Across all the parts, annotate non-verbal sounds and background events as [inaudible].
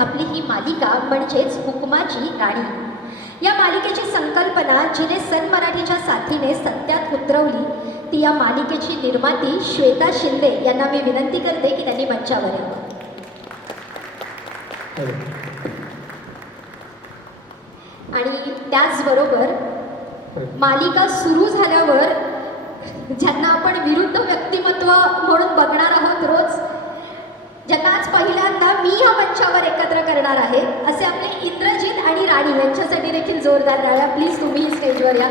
आपली ही मालिका म्हणजेच हुकमाची राणी. या मालिकेची संकल्पना जिने सन मराठीच्या साथीने सत्यात उतरवली ती या मालिकेची निर्माती श्वेता शिंदे यांना मी विनंती करते की त्यांनी मंचावर यावं. आणि त्याचबरोबर मालिका सुरू झाल्यावर ज्यांना आपण विरुद्ध व्यक्तिमत्व म्हणून बघणार आहोत रोज ज्यांना आज पहिल्यांदा मी या मंचावर एकत्र करणार आहे. असे आपले इंद्रजित आणि राणी यांच्यासाठी देखील जोरदार राहा प्लीज तुम्ही स्टेजवर या.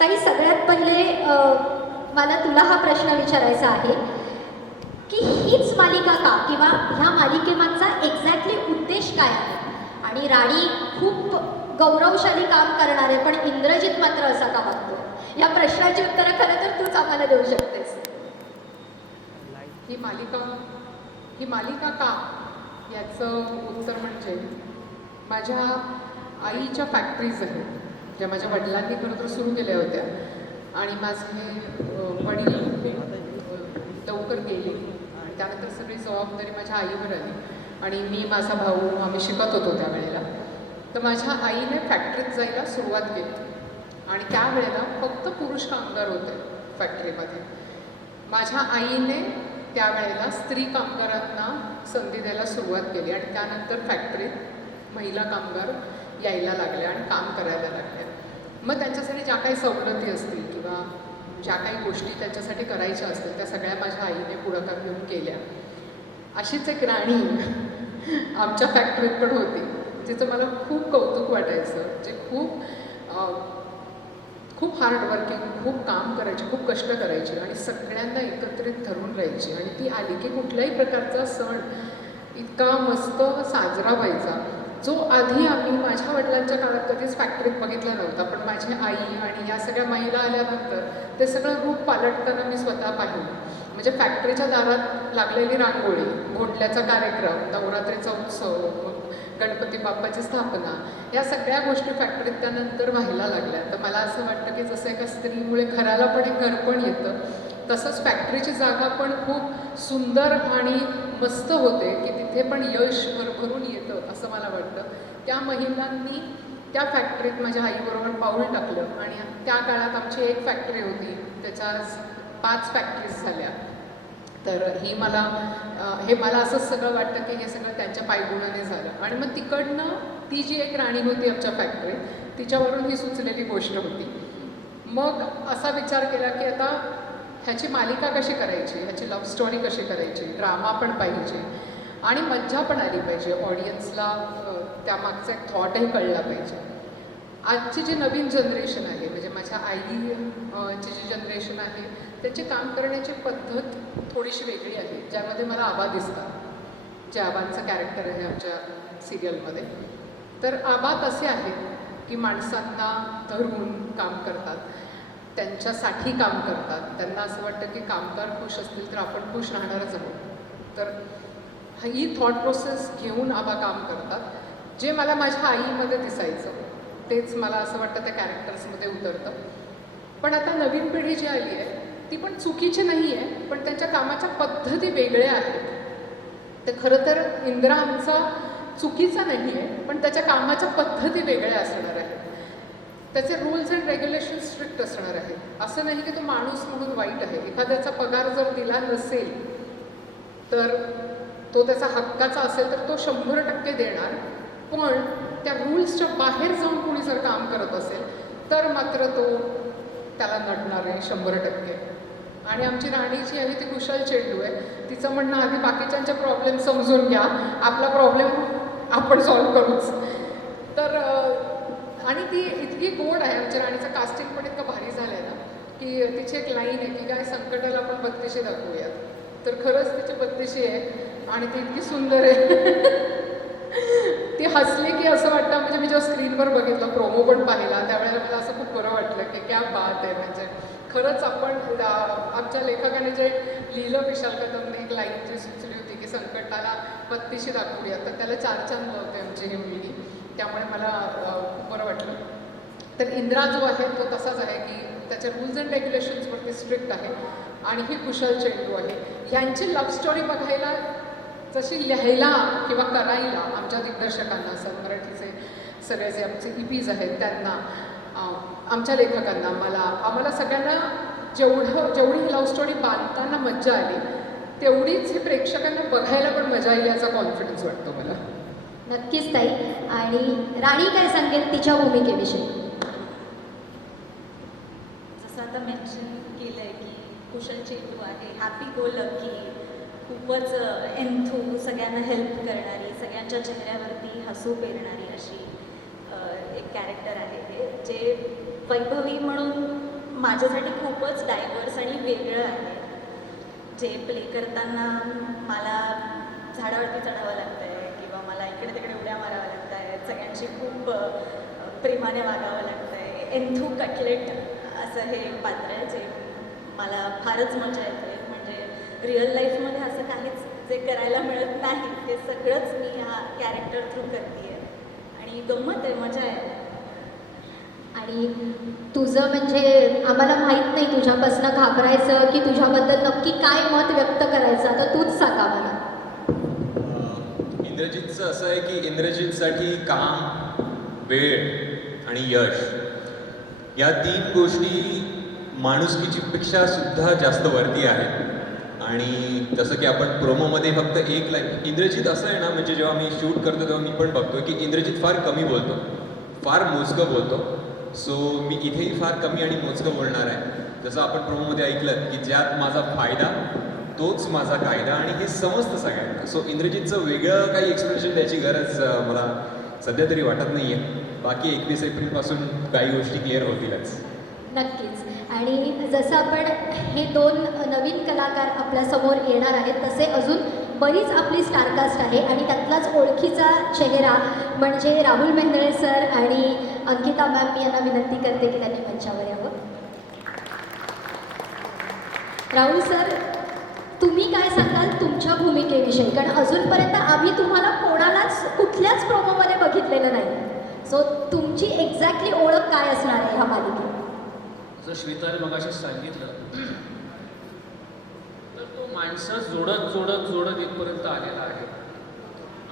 ताई सगळ्यात पहिले मला तुला हा प्रश्न विचारायचा आहे की हीच मालिका का? किंवा ह्या मालिकेमागचा एक्झॅक्टली उद्देश काय आहे? आणि राणी खूप गौरवशाली काम करणार आहे पण इंद्रजित मात्र असा का वागतो या प्रश्नाची उत्तरं खरं तर तूच आम्हाला देऊ शकतेस. ही मालिका ही मालिका का? याचं उत्तर म्हणजे माझ्या आईच्या फॅक्टरीज आहेत ज्या माझ्या वडिलांनी खरं तर सुरू केल्या होत्या. आणि माझे वडील लवकर गेले. आणि त्यानंतर सगळी जबाबदारी माझ्या आईवर आली. आणि मी माझा भाऊ आम्ही शिकत होतो त्यावेळेला तर माझ्या आईने फॅक्टरीत जायला सुरुवात केली. आणि त्यावेळेला फक्त पुरुष कामगार होते फॅक्टरीमध्ये माझ्या आईने त्यावेळेला स्त्री कामगारांना संधी द्यायला सुरुवात केली आणि त्यानंतर फॅक्टरीत महिला कामगार यायला लागल्या आणि काम करायला लागल्या. मग त्यांच्यासाठी ज्या काही सवलती असतील किंवा ज्या काही गोष्टी त्यांच्यासाठी करायच्या असतील त्या सगळ्या माझ्या आईने पुढाकार घेऊन केल्या. अशीच एक राणी [laughs] आमच्या फॅक्टरीत पण होती जिचं मला खूप कौतुक वाटायचं. जे खूप खूप हार्डवर्किंग खूप काम करायची खूप कष्ट करायची आणि सगळ्यांना एकत्रित धरून राहायची. आणि ती आली की कुठल्याही प्रकारचा सण इतका मस्त साजरा व्हायचा. जो आधी आम्ही माझ्या वडिलांच्या काळात कधीच फॅक्टरीत बघितला नव्हता पण माझी आई आणि या सगळ्या महिला आल्यानंतर ते सगळं रूप पालटताना मी स्वतः पाहिलं. म्हणजे फॅक्टरीच्या दारात लागलेली रांगोळी घोटल्याचा कार्यक्रम नवरात्रीचा उत्सव गणपती बाप्पाची स्थापना या सगळ्या गोष्टी फॅक्टरीत त्यानंतर व्हायला लागल्या. तर मला असं वाटतं की जसं एका स्त्रीमुळे घराला पण एक घरपण येतं तसंच फॅक्टरीची जागा पण खूप सुंदर आणि मस्त होते की तिथे पण यश भरभरून येतं असं मला वाटतं. त्या महिलांनी त्या फॅक्टरीत माझ्या आईबरोबर पाऊल टाकलं आणि त्या काळात आमची एक फॅक्टरी होती त्याच्या पाच फॅक्टरीज झाल्या. तर ही मला हे मला असंच सगळं वाटतं की हे सगळं त्यांच्या पायगुणाने झालं. आणि मग तिकडनं ती जी एक राणी होती आमच्या फॅक्टरीत तिच्यावरून ही सुचलेली गोष्ट होती. मग असा विचार केला की आता ह्याची मालिका कशी करायची? ह्याची लव्ह स्टोरी कशी करायची? ड्रामा पण पाहिजे. आणि मज्जा पण आली पाहिजे. ऑडियन्सला त्यामागचा एक थॉटही कळला पाहिजे. आजची जी नवीन जनरेशन आहे म्हणजे माझ्या आई ची जी जनरेशन आहे त्याची काम करण्याची पद्धत थोडीशी वेगळी आहे. ज्यामध्ये मला आबा दिसतात. जे आबांचं कॅरेक्टर आहे आमच्या सिरियलमध्ये तर आबा तसे आहेत की माणसांना धरून काम करतात. त्यांच्यासाठी काम करतात. त्यांना असं वाटतं की कामगार खुश असतील तर आपण खुश राहणारच आहोत. तर ही थॉट प्रोसेस घेऊन आबा काम करतात. जे मला माझ्या आईमध्ये दिसायचं तेच मला असं वाटतं त्या कॅरेक्टर्समध्ये उतरतं. पण आता नवीन पिढी जी आली आहे ती पण चुकीची नाही आहे पण त्यांच्या कामाच्या पद्धती वेगळ्या आहेत. तर खरं तर इंद्रा आमचा चुकीचा नाही आहे पण त्याच्या कामाच्या पद्धती वेगळ्या असणार आहेत. त्याचे रूल्स अँड रेग्युलेशन स्ट्रिक्ट असणार आहेत असं नाही की तो माणूस म्हणून वाईट आहे. एखाद्याचा पगार जर दिला नसेल तर तो त्याचा हक्काचा असेल तर तो शंभर टक्के देणार. पण त्या रूल्सच्या बाहेर जाऊन कोणी जर काम करत असेल तर मात्र तो त्याला नडणार आहे शंभर टक्के. आणि आमची राणी जी आहे ती कुशल चेंडू आहे. तिचं म्हणणं आधी बाकीच्यांचे प्रॉब्लेम समजून घ्या. आपला प्रॉब्लेम आपण सॉल्व्ह करूच. तर आणि ती इतकी गोड आहे आमच्या राणीचं कास्टिंग पण इतकं भारी झालं आहे ना की तिची एक लाईन आहे की काय संकटाला आपण बत्तीशी दाखवूयात. तर खरंच तिची बत्तीशी आहे आणि ती इतकी सुंदर आहे. [laughs] ती हसली की असं वाटतं म्हणजे मी जेव्हा स्क्रीनवर बघितलं प्रोमो पण पाहिला त्यावेळेला मला असं खूप बरं वाटलं की क्या बात आहे म्हणजे खरंच आपण आमच्या लेखकाने जे लिहिलं विशाल कदमने एक लाईन जी सुचली होती की संकटाला पत्तीशी दाखवूया तर त्याला चार चांद लावते आमची ही मुलगी त्यामुळे मला खूप बरं वाटलं. तर इंद्रा जो आहे तो तसाच आहे की त्याच्या रूल्स अँड रेग्युलेशन्सवरती स्ट्रिक्ट आहे आणि ही कुशल चेंडू आहे. ह्यांची लव्ह स्टोरी बघायला जशी लिहायला किंवा करायला आमच्या दिग्दर्शकांना सर मराठीचे सगळे जे आमचे e इपीज आहेत त्यांना आमच्या लेखकांना मला आम्हाला सगळ्यांना जेवढं जेवढी ही लव्ह स्टोरी बांधताना मज्जा आली तेवढीच ही प्रेक्षकांना बघायला पण मजा येईल याचा कॉन्फिडन्स वाटतो मला. नक्कीच ताई. आणि राणी काय सांगेल तिच्या भूमिकेविषयी? जसं आता मेन्शन केलं आहे की कुशल चेंडू आहे हॅपी गो लकी खूपच एन्थू सगळ्यांना हेल्प करणारी सगळ्यांच्या चेहऱ्यावरती हसू पेरणारी अशी एक कॅरेक्टर आहे हे जे वैभवी म्हणून माझ्यासाठी खूपच डायव्हर्स आणि वेगळं आहे. जे प्ले करताना मला झाडावरती चढावं लागतं इकडे तिकडे उड्या माराव्या लागत आहेत सगळ्यांशी खूप प्रेमाने वागावं लागतं आहे एन्थू कटलेट असं हे पात्र आहे जे मला फारच मजा येते. म्हणजे रिअल लाईफमध्ये असं काहीच जे करायला मिळत नाही ते सगळंच मी ह्या कॅरेक्टर थ्रू करते आणि गंमत आहे मजा आहे आणि तुझं म्हणजे आम्हाला माहीत नाही तुझ्यापासून घाबरायचं की तुझ्याबद्दल नक्की काय मत व्यक्त करायचं. आता तूच सांगा मला. इंद्रजितचं असं आहे की इंद्रजितसाठी काम वेळ आणि यश या तीन गोष्टी माणुसकीचीपेक्षा सुद्धा जास्त वरती आहेत. आणि जसं की आपण प्रोमोमध्ये फक्त एक लाईन इंद्रजित असं आहे ना म्हणजे जेव्हा मी शूट करतो तेव्हा मी पण बघतो की इंद्रजित फार कमी बोलतो फार मोजकं बोलतो. सो मी इथेही फार कमी आणि मोजकं बोलणार आहे. जसं आपण प्रोमोमध्ये ऐकलं की ज्यात माझा फायदा तोच माझा कायदा आणि हे समजतं सगळ्यांना. सो इंद्रजितचं वेगळं काही एक्सप्रेशन द्यायची गरज मला सध्या तरी वाटत नाही आहे बाकी एकवीस एप्रिलपासून काही गोष्टी क्लिअर होतीलच. नक्कीच. आणि जसं आपण हे दोन नवीन कलाकार आपल्यासमोर येणार आहेत तसे अजून बरीच आपली स्टारकास्ट आहे आणि त्यातलाच ओळखीचा चेहरा म्हणजे राहुल मेंदळे सर आणि अंकिता मॅम मी यांना विनंती करते की त्यांनी मंचावर यावं. राहुल सर तुम्ही काय सांगाल तुमच्या भूमिकेविषयी? कारण अजूनपर्यंत आम्ही तुम्हाला कोणालाच कुठल्याच प्रोमोमध्ये बघितलेलं नाही. सो तुमची एक्झॅक्टली ओळख काय असणार आहे ह्या मालिकेत? जसं श्वेताने मगाशी सांगितलं तर तो माणसं जोडत जोडत जोडत इथपर्यंत आलेला आहे.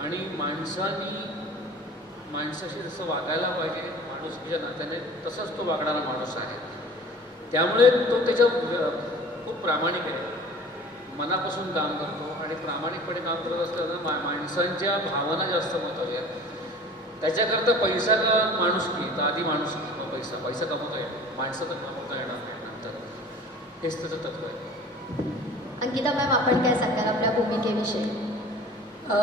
आणि माणसानी माणसाशी जसं वागायला पाहिजे माणुसकीच्या नात्याने तसाच तो वागणारा माणूस आहे. त्यामुळे तो त्याच्या खूप प्रामाणिक आहे. मनापासून काम करतो आणि प्रामाणिकपणे काम करत असताना मा माणसांच्या भावना जास्त महत्त्वाच्या आहेत. त्याच्याकरता पैसा का माणुसकी तर आधी माणुसकी किंवा पैसा? पैसा कमवता येतो माणसं तर कमवता येणार नाही नंतर. हेच त्याचं तत्व आहे. अंकिता मॅम आपण काय सांगाल आपल्या भूमिकेविषयी? अ,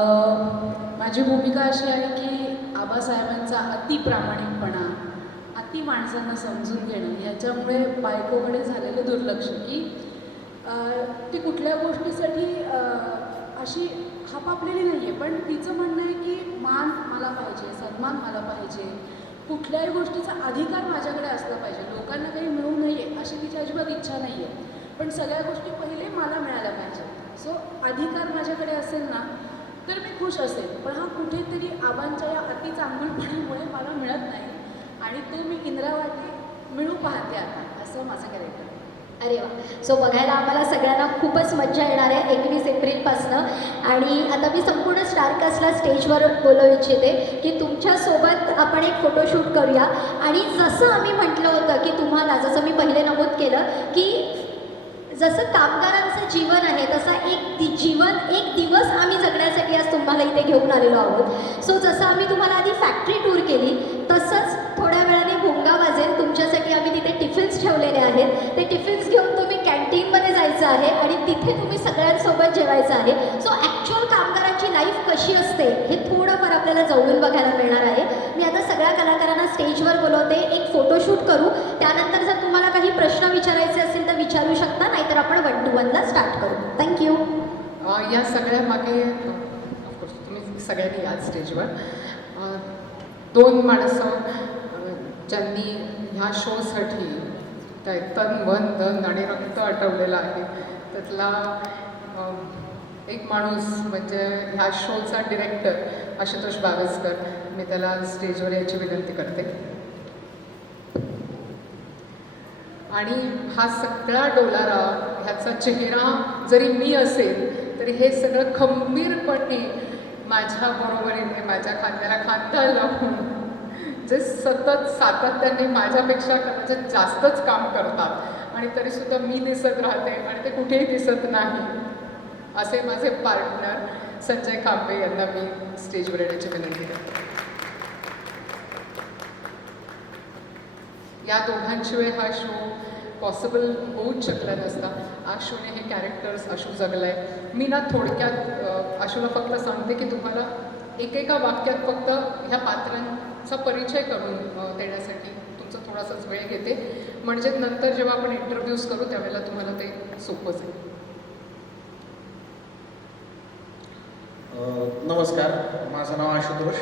माझी भूमिका अशी आहे की आबासाहेबांचा अति प्रामाणिकपणा अति माणसांना समजून घेणं याच्यामुळे बायकोकडे झालेलं दुर्लक्ष की ती कुठल्या गोष्टीसाठी अशी हापापलेली नाही आहे पण तिचं म्हणणं आहे की मान मला पाहिजे सन्मान मला पाहिजे. कुठल्याही गोष्टीचा अधिकार माझ्याकडे असला पाहिजे लोकांना काही मिळू नये अशी तिची अजिबात इच्छा नाही आहे पण सगळ्या गोष्टी पहिले मला मिळाल्या पाहिजे. सो अधिकार माझ्याकडे असेल ना तर मी खुश असेल. पण हा कुठेतरी आबांच्या या अति चांगुलपणामुळे मला मिळत नाही. आणि ते मी इंद्रावाटी मिळू पाहते आता असं माझं कॅरेक्टर अरे वा. सो बघायला आम्हाला सगळ्यांना खूपच मज्जा येणार आहे एकवीस एप्रिलपासनं. आणि आता मी संपूर्ण स्टारकास्टला स्टेजवर बोलवू इच्छिते की तुमच्यासोबत आपण एक फोटोशूट करूया. आणि जसं आम्ही म्हटलं होतं की तुम्हाला जसं मी पहिले नमूद केलं की जसं कामगारांचं जीवन आहे तसा एक दि जीवन एक दिवस आम्ही जगण्यासाठी आज तुम्हाला इथे घेऊन आलेलो आहोत. सो जसं आम्ही तुम्हाला आधी फॅक्टरी टूर केली तसंच ठेवलेले आहेत ते टिफिन्स घेऊन तुम्ही कॅन्टीनमध्ये जायचं आहे आणि तिथे तुम्ही सगळ्यांसोबत जेवायचं आहे. सो ॲक्च्युअल कामगारांची लाईफ कशी असते हे थोडंफार आपल्याला जवळून बघायला मिळणार आहे. मी आता सगळ्या कलाकारांना स्टेजवर बोलवते एक फोटोशूट करू. त्यानंतर जर तुम्हाला काही प्रश्न विचारायचे असतील तर विचारू शकता नाहीतर आपण वन टू वनला स्टार्ट करू थँक्यू या सगळ्या मागे ऑफकोर्स तुम्ही सगळ्यांनी याच स्टेजवर. दोन माणसं ज्यांनी ह्या शोसाठी काय तन वन धन आणि रक्त आठवलेलं आहे. त्यातला एक माणूस म्हणजे ह्या शोचा डिरेक्टर आशुतोष बावस्कर. मी त्याला स्टेजवर यायची विनंती करते. आणि हा सगळा डोलारा ह्याचा चेहरा जरी मी असेल तरी हे सगळं खंबीरपणे माझ्या बरोबरीने माझ्या खांद्याला खांदा लावून जे सतत सातत्याने माझ्यापेक्षा कदाचित जास्तच काम करतात आणि तरीसुद्धा मी दिसत राहते आणि ते कुठेही दिसत नाही असे माझे पार्टनर संजय कांबे यांना मी स्टेजवर येण्याची विनंती करते. या दोघांशिवाय हा शो पॉसिबल होऊच शकला नसता. आशूने हे कॅरेक्टर्स आशू जगलाय. मी ना थोडक्यात अ, आशूला फक्त सांगते की तुम्हाला एकेका वाक्यात फक्त ह्या चा परिचय करून देण्यासाठी तुमचा थोडासाच वेळ घेते. म्हणजे नंतर जेव्हा आपण इंटरव्ह्यूज करू त्यावेळेला तुम्हाला ते सोपं जाईल. नमस्कार. माझं नाव आशुतोष.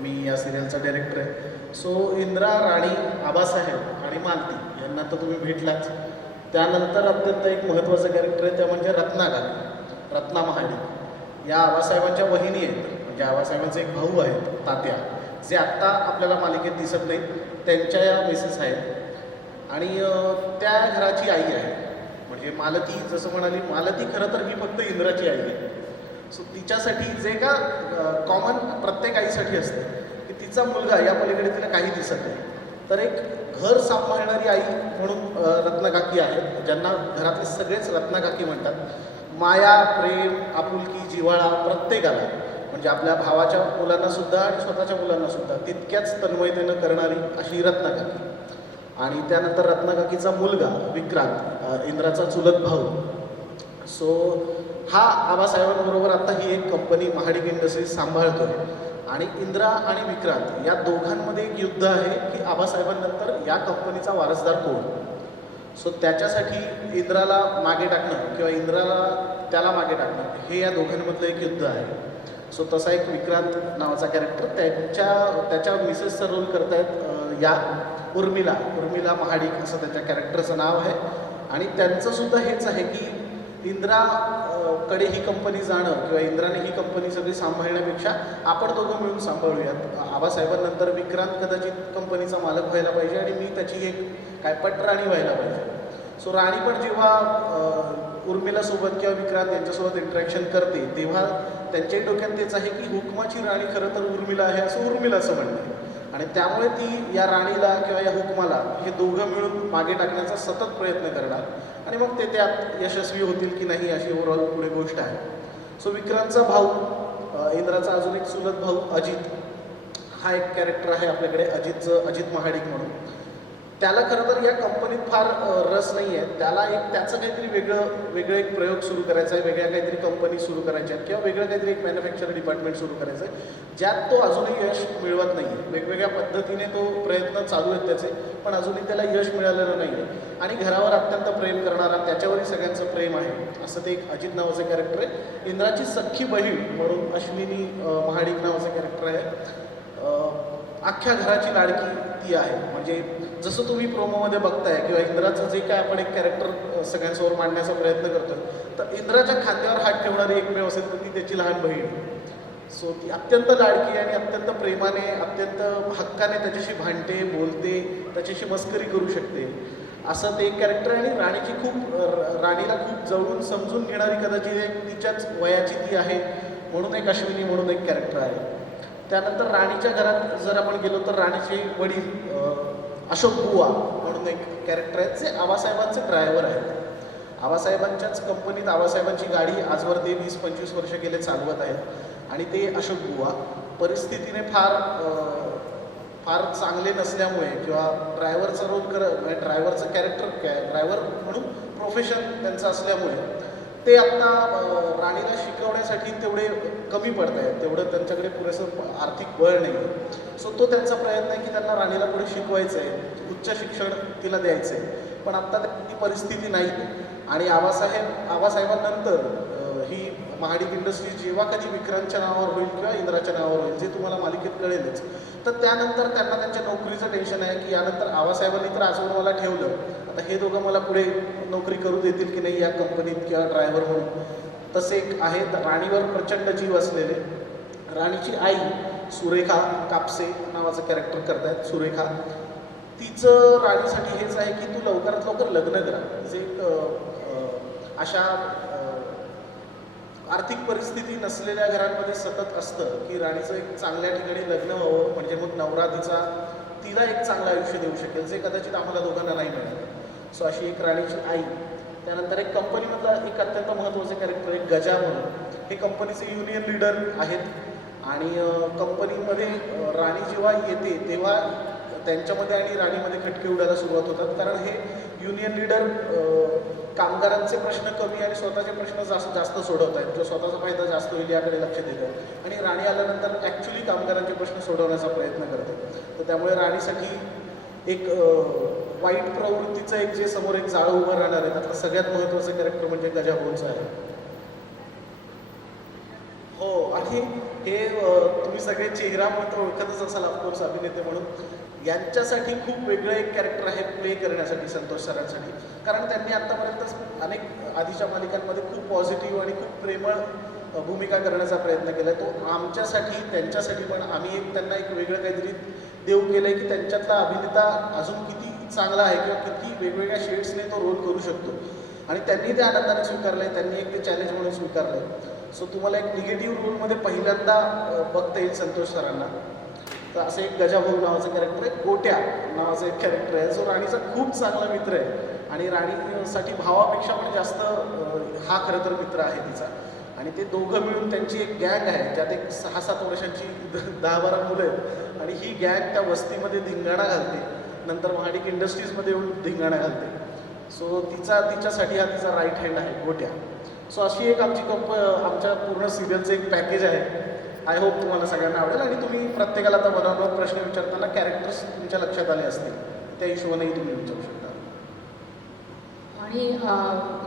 मी या सिरियलचा डायरेक्टर आहे. सो इंद्रा राणी आबासाहेब आणि मालती यांना तर तुम्ही भेटलाच. त्यानंतर अत्यंत एक महत्त्वाचं कॅरेक्टर आहे ते म्हणजे रत्नाकर रत्ना महाडिक. या आबासाहेबांच्या वहिनी आहेत. म्हणजे आबासाहेबांचे एक भाऊ आहेत तात्या. जे आत्ता आपल्याला मालिकेत दिसत नाहीत त्यांच्या या मिसेस आहेत. आणि त्या घराची आई आहे. म्हणजे मालती जसं म्हणाली मालती खरं तर ही फक्त इंद्राची आई आहे. सो तिच्यासाठी जे का कॉमन प्रत्येक आईसाठी असते की तिचा मुलगा या पलीकडे तिला काही दिसत नाही. तर एक घर सांभाळणारी आई म्हणून रत्नकाकी आहे ज्यांना घरातले सगळेच रत्नकाकी म्हणतात. माया प्रेम आपुलकी जिव्हाळा प्रत्येकाला. म्हणजे आपल्या भावाच्या मुलांना सुद्धा आणि स्वतःच्या मुलांना सुद्धा तितक्याच तन्मयतेनं करणारी अशी रत्नकाकी आणि त्यानंतर रत्नाकाकीचा मुलगा विक्रांत इंद्राचा चुलत भाऊ. सो हा आबासाहेबांबरोबर आता ही एक कंपनी महाडिक इंडस्ट्रीज सांभाळतोय. आणि इंद्रा आणि विक्रांत या दोघांमध्ये एक युद्ध आहे की आबासाहेबांनंतर या कंपनीचा वारसदार कोण? सो त्याच्यासाठी इंद्राला मागे टाकणं किंवा इंद्राला त्याला मागे टाकणं हे या दोघांमधलं एक युद्ध आहे. सो तसा एक विक्रांत नावाचा कॅरेक्टर त्याच्या त्याच्या मिसेसचा रोल करतायत या उर्मिला. उर्मिला महाडिक असं त्याच्या कॅरेक्टरचं नाव आहे. आणि त्यांचंसुद्धा हेच आहे की इंद्रा कडे ही कंपनी जाणं किंवा इंद्राने ही कंपनी सगळी सांभाळण्यापेक्षा आपण दोघं मिळून सांभाळूयात. आबासाहेबांनंतर विक्रांत कदाचित कंपनीचा मालक व्हायला पाहिजे आणि मी त्याची एक काय पटराणी व्हायला पाहिजे. सो राणी पण जेव्हा उर्मिलासोबत किंवा विक्रांत यांच्यासोबत इंटरॅक्शन करते तेव्हा त्यांच्याही डोक्यात तेच आहे की हुकमाची राणी खरं तर उर्मिला आहे असं उर्मिलाचं म्हणणं आहे आणि त्यामुळे ती या राणीला किंवा या हुकमाला हे दोघं मिळून मागे टाकण्याचा सतत प्रयत्न करणार. आणि मग ते त्यात यशस्वी होतील की नाही अशी ओव्हरऑल पुढे गोष्ट आहे. सो विक्रांतचा भाऊ इंद्राचा अजून एक चुलत भाऊ अजित. हा एक कॅरेक्टर आहे आपल्याकडे अजितचं अजित महाडिक म्हणून. त्याला खरं तर या कंपनीत फार रस नाही आहे त्याला एक त्याचं काहीतरी वेगळं वेगळं एक प्रयोग सुरू करायचा आहे वेगळ्या काहीतरी कंपनी सुरू करायच्या आहेत किंवा वेगळं काहीतरी एक मॅन्युफॅक्चर डिपार्टमेंट सुरू करायचं आहे ज्यात तो अजूनही यश मिळवत नाही आहे वेगवेगळ्या पद्धतीने तो प्रयत्न चालू आहेत त्याचे पण अजूनही त्याला यश मिळालेलं नाही आहे आणि घरावर अत्यंत प्रेम करणारा त्याच्यावरही सगळ्यांचं प्रेम आहे असं ते एक अजित नावाचं कॅरेक्टर आहे. इंद्राची सख्खी बहीण म्हणून अश्विनी महाडिक नावाचं कॅरेक्टर आहे. अख्ख्या घराची लाडकी ती आहे. म्हणजे जसं तुम्ही प्रोमोमध्ये बघताय किंवा इंद्राचं जे काय आपण एक कॅरेक्टर सगळ्यांसमोर मांडण्याचा प्रयत्न करतो तर इंद्राच्या खांद्यावर हात ठेवणारी एकमेव असेल तर ती त्याची लहान बहीण. सो ती अत्यंत लाडकी आणि अत्यंत प्रेमाने अत्यंत हक्काने त्याच्याशी भांडते बोलते त्याच्याशी मस्करी करू शकते. असं ते एक कॅरेक्टर आहे आणि राणीची खूप र- राणीला खूप जवळून समजून घेणारी कदाचित एक तिच्याच वयाची ती आहे म्हणून एक अश्विनी म्हणून एक कॅरेक्टर आहे. त्यानंतर राणीच्या घरात जर आपण गेलो तर राणीचे वडील अशोक बुवा म्हणून एक कॅरेक्टर आहेत जे आबासाहेबांचे ड्रायव्हर आहेत. आबासाहेबांच्याच कंपनीत आबासाहेबांची गाडी आजवर ते वीस पंचवीस वर्ष गेले चालवत आहेत. आणि ते अशोक बुवा परिस्थितीने फार फार चांगले नसल्यामुळे किंवा ड्रायव्हरचा रोल कर ड्रायव्हरचं कॅरेक्टर ड्रायव्हर म्हणून प्रोफेशन त्यांचं असल्यामुळे ते आत्ता राणीला शिकवण्यासाठी तेवढे कमी पडत आहेत तेवढं त्यांच्याकडे पुरेसं आर्थिक बळ नाही आहे सो तो त्यांचा प्रयत्न आहे की त्यांना राणीला पुढे शिकवायचं आहे उच्च शिक्षण तिला द्यायचं आहे पण आत्ता ती परिस्थिती नाही आणि आबासाहेब आबासाहेबांनंतर महाडिक इंडस्ट्री जेव्हा कधी विक्रांतच्या नावावर होईल किंवा इंद्राच्या नावावर होईल जे तुम्हाला मालिकेत कळेलच. तर त्यानंतर त्यांना त्यांच्या नोकरीचं टेन्शन आहे की यानंतर आवासाहेबांनी तर आजवर मला ठेवलं. आता हे दोघं मला पुढे नोकरी करू देतील की नाही या कंपनीत किंवा ड्रायव्हर म्हणून. तसे एक आहेत राणीवर प्रचंड जीव असलेले राणीची आई सुरेखा कापसे नावाचं कॅरेक्टर करतायत सुरेखा. तिचं राणीसाठी हेच आहे की तू लवकरात लवकर लग्न करा. जे एक अशा आर्थिक परिस्थिती नसलेल्या घरांमध्ये सतत असतं की राणीचं एक चांगल्या ठिकाणी लग्न व्हावं म्हणजे मग नवरा तिचा तिला एक चांगलं आयुष्य देऊ शकेल जे कदाचित आम्हाला दोघांना नाही मिळालं. सो अशी एक राणीची आई. त्यानंतर एक कंपनीमधला एक अत्यंत महत्त्वाचे कॅरेक्टर एक गजा म्हणून. हे कंपनीचे युनियन लीडर आहेत. आणि कंपनीमध्ये राणी जेव्हा येते तेव्हा त्यांच्यामध्ये आणि राणीमध्ये खटके उडायला सुरुवात होतात. कारण हे युनियन लीडर कामगारांचे प्रश्न कमी आणि स्वतःचे प्रश्न जास्त जास्त सोडवत आहेत जो स्वतःचा फायदा जास्त होईल याकडे लक्ष देत आणि राणी आल्यानंतर ॲक्च्युली कामगारांचे प्रश्न सोडवण्याचा प्रयत्न करते तर त्यामुळे राणीसाठी एक वाईट प्रवृत्तीचं एक जे समोर एक जाळं उभं राहणार आहे त्यातलं सगळ्यात महत्त्वाचं कॅरेक्टर म्हणजे गजाभाऊचं आहे. हो आणि हे तुम्ही सगळे चेहरा म्हणून ओळखतच असाल ऑफकोर्स अभिनेते म्हणून. यांच्यासाठी खूप वेगळं एक कॅरेक्टर आहे प्ले करण्यासाठी संतोष सरांसाठी. कारण त्यांनी आत्तापर्यंत अनेक आधीच्या मालिकांमध्ये खूप पॉझिटिव्ह आणि खूप प्रेमळ भूमिका करण्याचा प्रयत्न केला तो आमच्यासाठी त्यांच्यासाठी पण आम्ही एक त्यांना एक वेगळं काहीतरी देऊ केलं आहे की त्यांच्यातला अभिनेता अजून किती चांगला आहे किंवा किती वेगवेगळ्या शेड्सने तो रोल करू शकतो. आणि त्यांनी ते आनंदाने स्वीकारलं आहे त्यांनी एक ते चॅलेंज म्हणून स्वीकारलं आहे सो तुम्हाला एक निगेटिव्ह रोलमध्ये पहिल्यांदा बघता येईल संतोष सरांना. तर असं एक गजाभाऊ नावाचं कॅरेक्टर आहे. गोट्या नावाचं एक कॅरेक्टर आहे. जो राणीचा खूप चांगला मित्र आहे. आणि राणीसाठी भावापेक्षा पण जास्त हा खरं तर मित्र आहे तिचा. आणि ते दोघं मिळून त्यांची एक गँग आहे. ज्यात एक सहा सात वर्षांची [laughs] द- दहा बारा मुलं आहेत. आणि ही गँग त्या वस्तीमध्ये धिंगाणा घालते. नंतर महाडिक इंडस्ट्रीजमध्ये येऊन धिंगाणा घालते. सो तिचा तिच्यासाठी हा तिचा राईट हँड आहे. गोट्या सो अशी एक आमची कंप आमच्या पूर्ण सिरियलचं एक पॅकेज आहे. आय होप तुम्हाला सगळ्यांना आवडेल आणि तुम्ही प्रत्येकाला आता वन प्रश्न विचारताना कॅरेक्टर्स तुमच्या लक्षात आले असतील. त्या हिशोबानेही तुम्ही विचारू शकता. आणि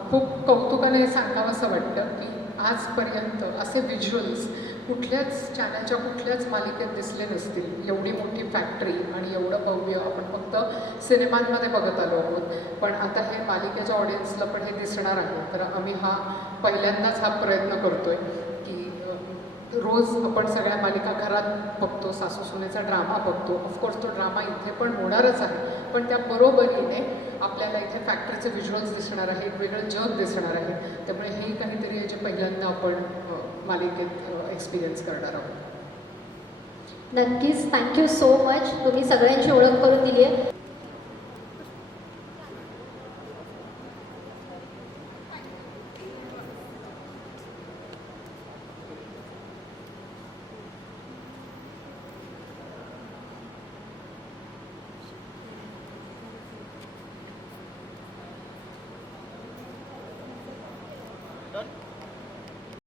खूप कौतुकाने हे सांगावं असं वाटतं की आजपर्यंत असे व्हिज्युअल्स कुठल्याच चॅनलच्या कुठल्याच मालिकेत दिसले नसतील. एवढी मोठी फॅक्टरी आणि एवढं भव्य. आपण फक्त सिनेमांमध्ये बघत आलो आहोत. पण आता हे मालिकेच्या ऑडियन्सला पण हे दिसणार आहे तर आम्ही हा पहिल्यांदाच हा प्रयत्न करतो आहे रोज आपण सगळ्या मालिका घरात बघतो सासू सुनेचा ड्रामा बघतो. ऑफकोर्स तो ड्रामा इथे पण होणारच आहे. पण त्या बरोबरीने आपल्याला इथे फॅक्टरीचे व्हिज्युअल्स दिसणार आहे वेगळं जग दिसणार आहे. त्यामुळे हे काहीतरी जे पहिल्यांदा आपण मालिकेत एक्सपिरियन्स करणार आहोत. नक्कीच. थँक्यू सो मच तुम्ही सगळ्यांची ओळख करून दिली आहे.